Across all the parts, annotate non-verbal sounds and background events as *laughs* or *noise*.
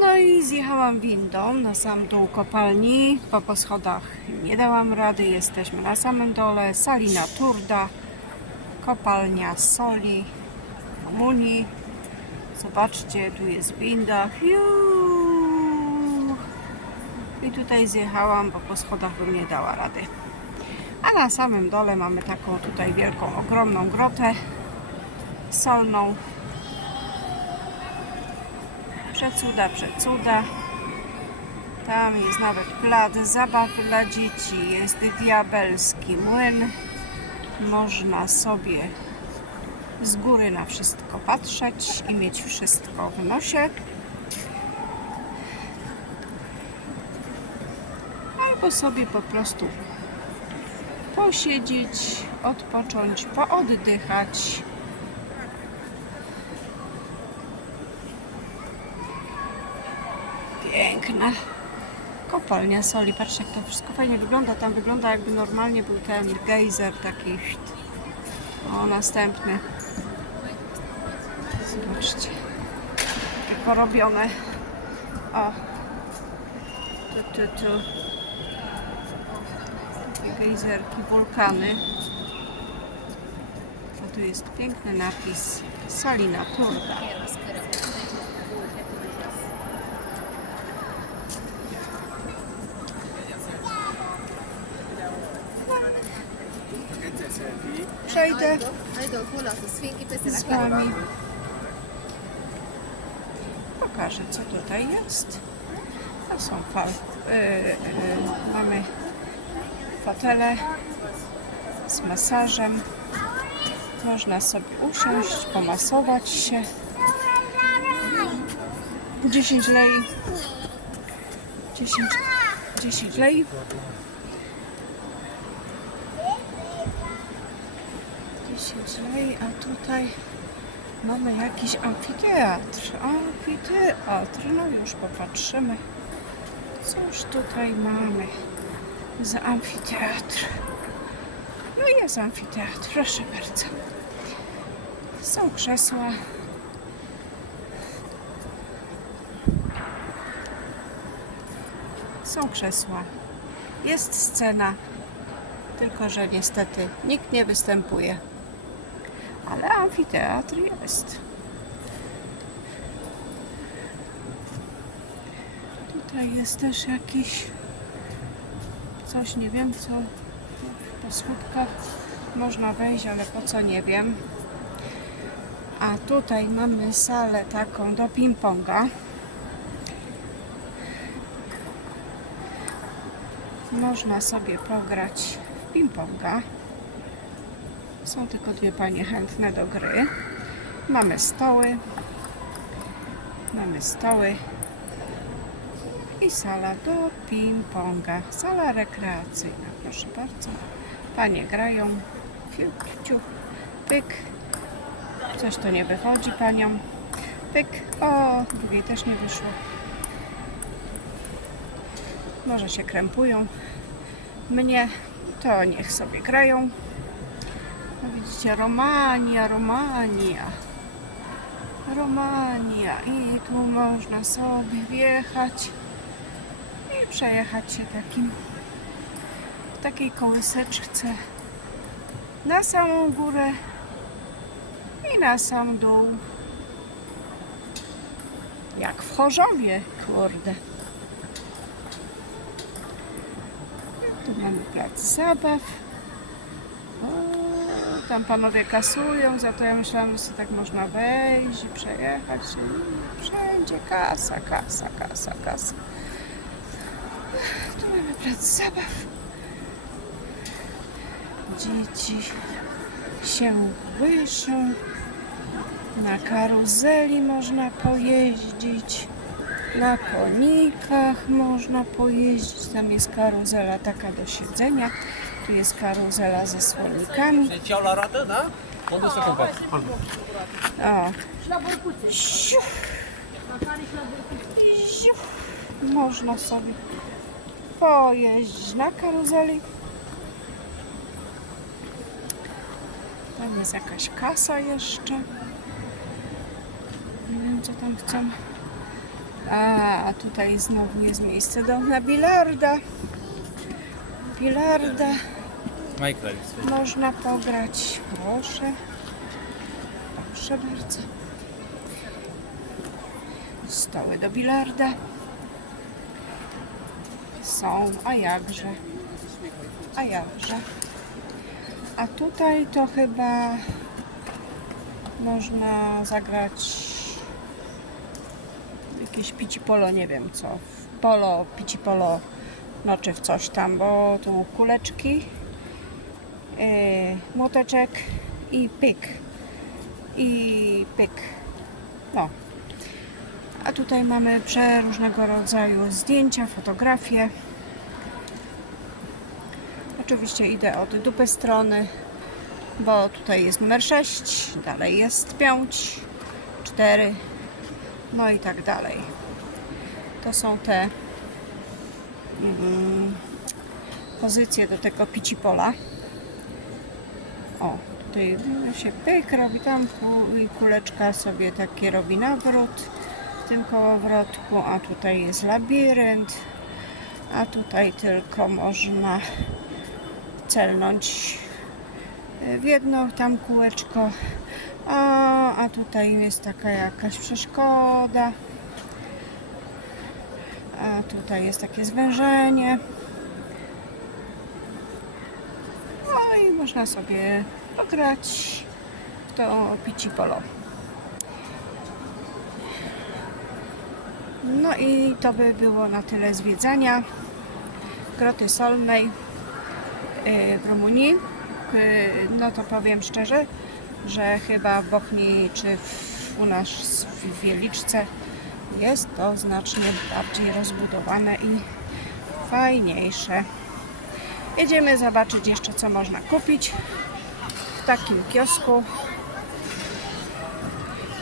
No i zjechałam windą na sam dół kopalni, bo po schodach nie dałam rady, jesteśmy na samym dole, Salina Turda, kopalnia soli, Rumunii. Zobaczcie, tu jest winda, Fiu! I tutaj zjechałam, bo po schodach bym nie dała rady. A na samym dole mamy taką tutaj wielką, ogromną grotę solną. Przecuda, przecuda. Tam jest nawet plac zabaw dla dzieci. Jest diabelski młyn. Można sobie z góry na wszystko patrzeć i mieć wszystko w nosie. Albo sobie po prostu posiedzieć, odpocząć, pooddychać. Piękna kopalnia soli. Patrzcie, jak to wszystko fajnie wygląda. Tam wygląda jakby normalnie był ten gejzer taki. O, następny. Zobaczcie. Takie porobione. O. Tu, tu, tu. Takie gejzerki, wulkany. A tu jest piękny napis Salina Turda. Przejdę z Wami. Pokażę, co tutaj jest. To są fal. y, y, mamy fotele z masażem. Można sobie usiąść, pomasować się. 10 lei. 10, 10 lei. 10 lei, a tutaj mamy jakiś amfiteatr. Amfiteatr, no już popatrzymy. Cóż tutaj mamy za amfiteatr? No jest amfiteatr, proszę bardzo. Są krzesła. Są krzesła. Jest scena. Tylko, że niestety nikt nie występuje. Ale amfiteatr jest. Tutaj jest też jakiś coś, nie wiem co. Po schódkach można wejść, ale po co nie wiem. A tutaj mamy salę taką do ping-ponga. Można sobie pograć w ping-ponga. Są tylko dwie panie chętne do gry. Mamy stoły. Mamy stoły. I sala do ping-ponga. Sala rekreacyjna, proszę bardzo. Panie grają. Fiuk, ciuch, pyk. Coś to nie wychodzi paniom. Pyk. O, drugiej też nie wyszło. Może się krępują. Mnie to niech sobie grają. Widzicie, Romania, Romania. Romania. I tu można sobie wjechać i przejechać się takim w takiej kołyseczce na samą górę i na sam dół. Jak w Chorzowie, kurde. Tu mamy plac zabaw. Tam panowie kasują, za to ja myślałam, że tak można wejść i przejechać. I Wszędzie kasa, kasa, kasa, kasa. Tu mamy plac zabaw. Dzieci się wyszą. Na karuzeli można pojeździć. Na konikach można pojeździć. Tam jest karuzela taka do siedzenia. Tu jest karuzela ze słonikami. Cumpăr. O. Siu. Siu. Można sobie pojeździć na karuzeli. Tam jest jakaś kasa jeszcze. Nie wiem, co tam chcą A, a tutaj znowu jest miejsce do, na bilarda. Bilarda Michael. można pograć. Proszę. Proszę bardzo. Stoły do bilarda. Są, a jakże. A jakże. A tutaj to chyba można zagrać jakieś pici polo, nie wiem co. Polo, pici polo, no czy w coś tam, bo tu kuleczki, yy, młoteczek i pyk. I pyk. No. A tutaj mamy przeróżnego rodzaju zdjęcia, fotografie. Oczywiście idę od dupy strony, bo tutaj jest numer 6, dalej jest 5, 4, no i tak dalej. To są te mm, pozycje do tego pici pola. O, tutaj się pyk robi tam i kuleczka sobie takie robi nawrót w tym kołowrotku, a tutaj jest labirynt, a tutaj tylko można celnąć w jedno tam kółeczko, a, a tutaj jest taka jakaś przeszkoda. A tutaj jest takie zwężenie. No i można sobie pograć w to pici polo. No i to by było na tyle zwiedzania Groty Solnej y, w Rumunii. Y, No to powiem szczerze, że chyba w Bochni czy w, u nas w Wieliczce jest to znacznie bardziej rozbudowane i fajniejsze. Jedziemy zobaczyć jeszcze co można kupić w takim kiosku.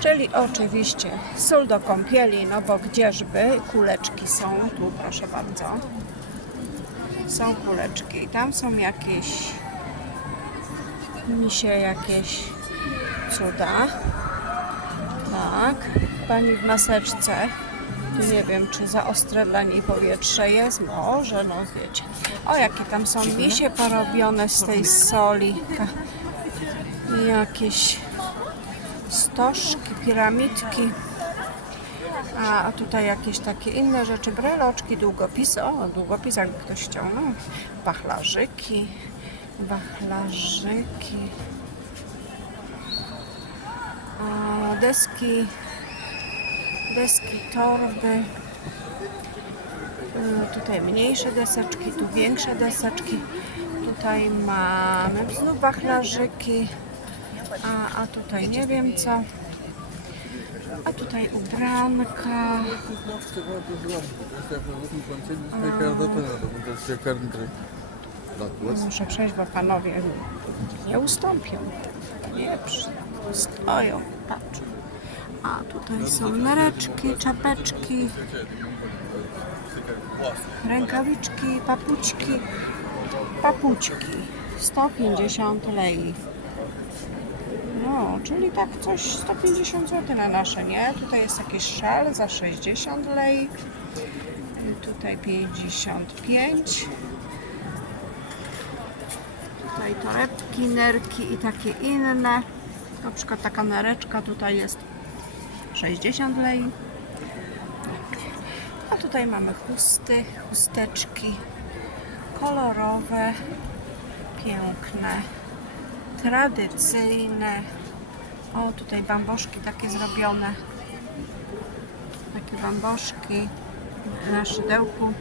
Czyli oczywiście sól do kąpieli, no bo gdzieżby kuleczki są, tu proszę bardzo. Są kuleczki, tam są jakieś misie jakieś cuda. Tak, pani w maseczce. Nie wiem, czy za ostre dla niej powietrze jest. Może, no wiecie. O, jakie tam są misie porobione z tej soli. Jakieś stożki, piramidki. A, a tutaj jakieś takie inne rzeczy, breloczki, długopisy. O, długopis jakby ktoś chciał. No, wachlarzyki, wachlarzyki. A, deski, deski, torby. Y, Tutaj mniejsze deseczki, tu większe deseczki. Tutaj mamy znów wachlarzyki, a, a tutaj nie wiem co. A tutaj ubranka. Muszę przejść, bo panowie nie ustąpią. Nie stoją, patrz. A tutaj są nereczki, czapeczki, rękawiczki, papuczki, papuczki. 150 lei. No, czyli tak coś 150 zł na nasze, nie? Tutaj jest jakiś szal za 60 lei. Tutaj 55. Tutaj torebki, nerki i takie inne. Na przykład taka nereczka tutaj jest 60 lei. A tutaj mamy chusty, chusteczki kolorowe, piękne, tradycyjne. O, tutaj bamboszki takie zrobione. Takie bamboszki na szydełku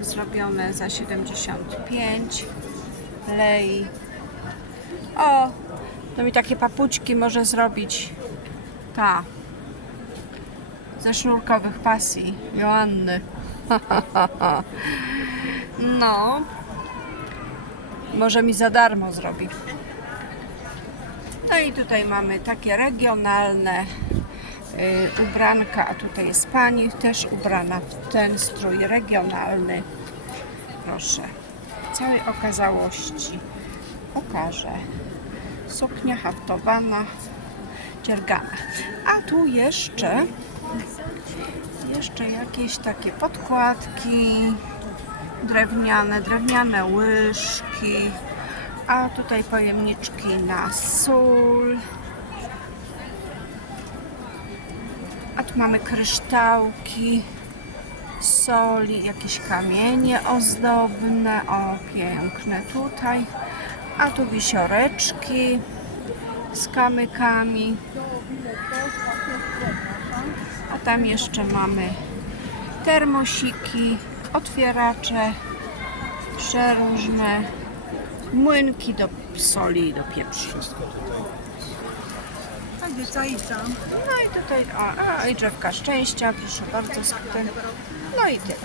zrobione za 75 lei. O, to mi takie papuczki może zrobić ta ze sznurkowych pasji Joanny. *laughs* No, może mi za darmo zrobi. No i tutaj mamy takie regionalne y, ubranka, a tutaj jest pani też ubrana w ten strój regionalny. Proszę, całej okazałości pokażę. Suknia haftowana, dziergana. A tu jeszcze, jeszcze jakieś takie podkładki drewniane, drewniane łyżki, a tutaj pojemniczki na sól. A tu mamy kryształki soli, jakieś kamienie ozdobne, o piękne tutaj. A tu wisioreczki z kamykami. A tam jeszcze mamy termosiki, otwieracze przeróżne, młynki do soli i do pieprzu. No i tutaj, a, a i drzewka szczęścia, proszę bardzo, z tym. No i tyle.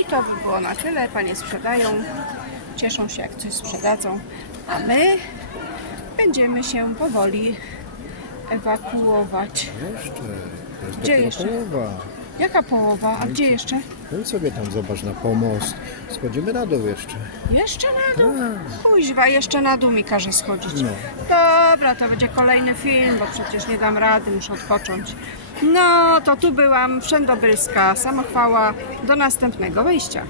I to by było na tyle. Panie sprzedają, cieszą się jak coś sprzedadzą, a my będziemy się powoli ewakuować. Jeszcze. Jest Gdzie jeszcze? połowa. Jaka połowa? A gdzie jeszcze? No i sobie tam zobacz na pomost. Schodzimy na dół jeszcze. Jeszcze na dół? Kuźwa, jeszcze na dół mi każe schodzić. No. Dobra, to będzie kolejny film, bo przecież nie dam rady, muszę odpocząć. No, to tu byłam, Wszędobryska, samochwała. Do następnego wyjścia.